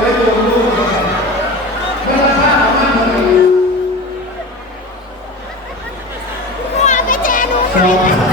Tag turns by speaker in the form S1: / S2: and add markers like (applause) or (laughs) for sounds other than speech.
S1: Thank
S2: (laughs) (laughs) you. (laughs) (laughs) (laughs) (laughs) (laughs) (laughs)